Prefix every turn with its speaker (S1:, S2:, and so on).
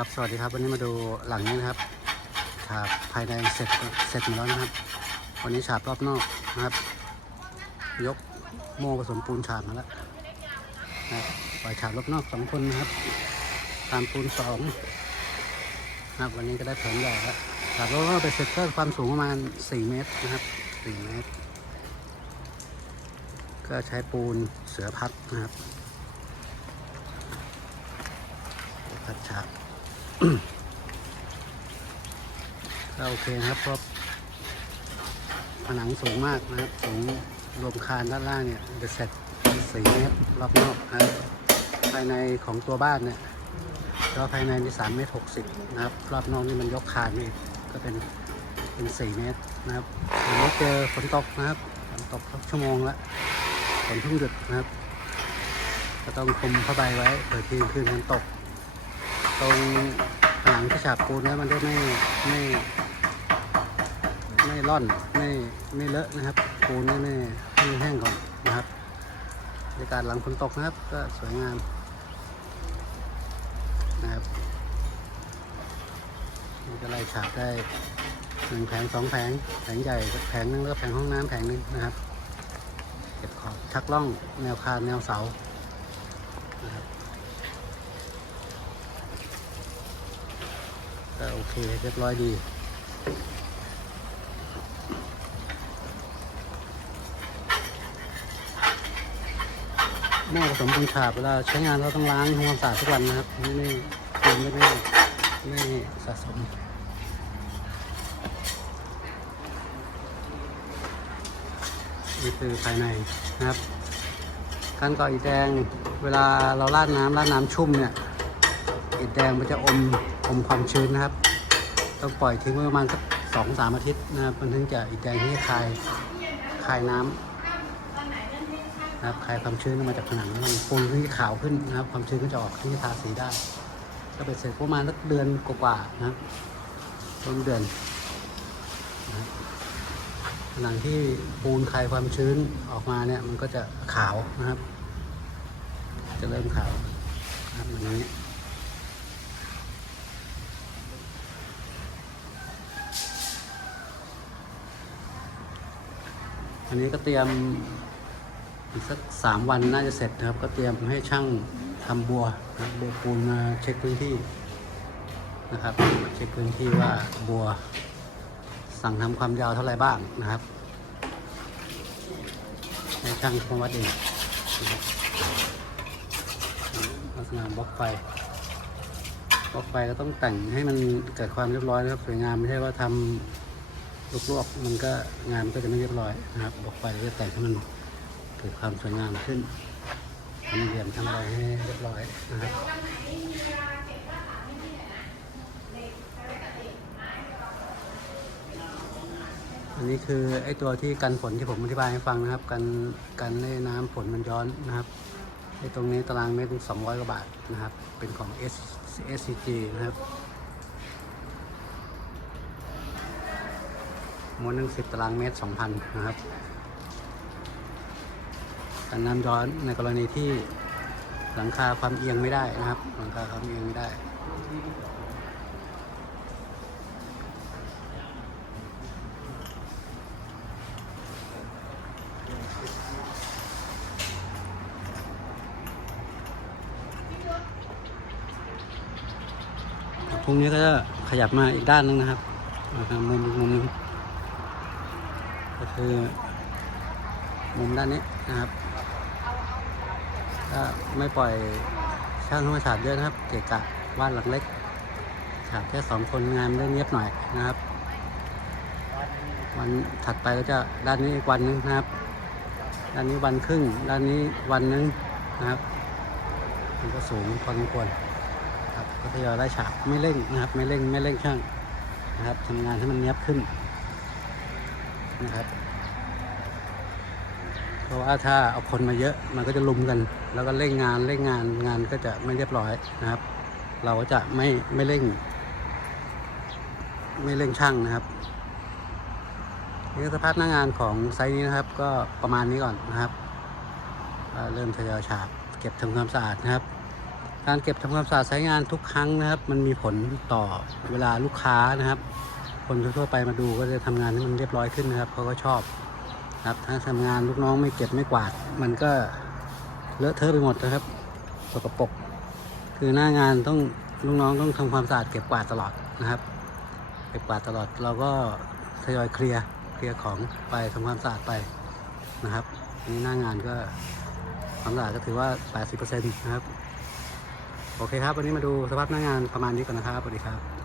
S1: ครับ สวัสดีครับ วันนี้มาดูหลังนี้นะครับฉาบภายในเสร็จเสร็จหมดแล้วนะครับ วันนี้ฉาบรอบนอกนะครับ ยกโม่ผสมปูนฉาบมาแล้วนะปล่อยฉาบรอบนอกสองคนนะครับ ตามปูนสองนะครับ วันนี้ก็ได้แผงใหญ่แล้วฉาบรอบนอกไปเสร็จก็ความสูงประมาณ4เมตรนะครับ4เมตร ก็ใช้ปูนเสือพัดนะครับพัดฉาบ ก็โอเคนะครับเพราะผนังสูงมากนะครับ สูงรวมคานด้านล่างเนี่ยเบดเสร็จสี่เมตรรอบนอกนะครับภายในของตัวบ้านเนี่ยก็ภายในมีสามเมตรหกสิบนะครับ รอบนอกนี่มันยกคานนี่ก็เป็นเป็นสี่เมตรนะครับวันนี้เจอฝนตกนะครับฝนตกสักชั่วโมงละฝนเพิ่งหยุดนะครับ ก็ต้องคลุมผ้าใบไว้เปิดทีคืนฝนตก ตรง ฉาบปูนแล้วมันได้ไม่ไม่ไม่ร่อนไม่ไม่เลอะนะครับ ปูนไม่ไม่แห้งก่อนนะครับบรรยากาศหลังฝนตกนะครับ ก็สวยงามนะครับนี่ก็ไล่ฉาบได้หนึ่งแผงสองแผงแผงใหญ่แผงหนึงแล้วแผงห้องน้ำแผงหนึงนะครับเก็บขอบชักล่องแนวคานแนวเสานะครับ ก็โอ เคเรียบร้อยดีหม้อผสมปูนฉาบเวลาใช้งานเราต้องล้างทำความสะอาดทุกวันนะครับ ไม่ไม่ไม่ไม่ไม่สะสมนี่คือภายในนะครับ การก่ออิฐแดงเวลาเราราดน้ำราดน้ำชุ่มเนี่ยอิฐแดงมันจะอมอมความชื้นนะครับ ต้องปล่อยทิ้งไว้ประมาณสักสองสามอาทิตย์นะครับมันถึงจะอิฐแดงที่จะคายคายน้ำนะครับคายความชื้นออกมาจากผนังมันปูนถึงจะขาวขึ้นนะครับ ความชื้นก็จะออกที่ทาสีได้ ก็ไปเสร็จประมาณสักเดือนกว่าๆนะครับต้นเดือนผนังที่ปูนคายความชื้นออกมาเนี่ยมันก็จะขาวนะครับ จะเริ่มขาวนะครับแบบนี้ อันนี้ก็เตรียมอีกสักสามวันน่าจะเสร็จนะครับ ก็เตรียมให้ช่างทำบัวนะบัวปูนมาเช็คพื้นที่นะครับ เช็คพื้นที่ว่าบัว สั่งทำความยาวเท่าไหร่บ้างนะครับให้ช่างเขาวัดเองนะครับลักษณะบล็อกไฟบล็อกไฟก็ต้องแต่งให้มันเกิดความเรียบร้อยนะครับสวยงามไม่ใช่ว่าทำ ลวกๆมันก็งานมันก็จะไม่เรียบร้อยนะครับบอกไปจะแต่งให้มันเกิดความสวยงามขึ้นทำเหลี่ยมทำอะไรให้เรียบร้อยนะครับอันนี้คือไอ้ตัวที่กันฝนที่ผมอธิบายให้ฟังนะครับ กันกันให้น้ำฝนมันย้อนนะครับไอ้ตรงนี้ตารางเมตรสองร้อยกว่าบาทนะครับ เป็นของ S SCG นะครับ ม้วนหนึ่งสิบตารางเมตรสองพันนะครับกันน้ำย้อนในกรณีที่หลังคาความเอียงไม่ได้นะครับ หลังคาความเอียงไม่ได้พรุ่งนี้ก็จะขยับมาอีกด้านหนึงนะครับมุมมุมหนึง ก็คือมุมด้านนี้นะครับถ้าไม่ปล่อยช่างธรรมชาติเยอะนะครับ เกะกะบ้านหลังเล็กฉาบแค่สองคนงานเรื่องเงียบหน่อยนะครับ วันถัดไปก็จะด้านนี้อีกวันนึงนะครับ ด้านนี้วันครึ่ง ด้านนี้วันนึงนะครับมันก็สูงพอสมควรครับก็ทยอยไล่ฉาบไม่เร่งนะครับ ไม่เร่งไม่เร่งช่างนะครับทำงานให้มันเนี้ยบขึ้นนะครับ เพราะว่าถ้าเอาคนมาเยอะมันก็จะลุมกัน แล้วก็เร่งงานเร่งงานงานก็จะไม่เรียบร้อยนะครับ เราก็จะไม่ไม่เร่ง ไม่เร่งช่างนะครับนี่สภาพหน้างานของไซต์นี้นะครับ ก็ประมาณนี้ก่อนนะครับเริ่มทยอยฉาบเก็บทำความสะอาดนะครับ การเก็บทำความสะอาดใช้งานทุกครั้งนะครับ มันมีผลต่อเวลาลูกค้านะครับ คนทั่วไปมาดูก็จะทำงานให้มันเรียบร้อยขึ้นนะครับเขาก็ชอบ ครับ ถ้าทำงานลูกน้องไม่เก็บไม่กวาด มันก็เลอะเทอะไปหมดนะครับสกปรกคือหน้างานต้องลูกน้องต้องทำความสะอาดเก็บกวาดตลอดนะครับ เก็บกวาดตลอดเราก็ทยอยเคลียร์เคลียร์ของไปทำความสะอาดไปนะครับนนี้หน้างานก็ความสะอาดก็ถือว่า 80%นะครับ โอเคครับ วันนี้มาดูสภาพหน้างานประมาณนี้ก่อนนะครับสวัสดีครับ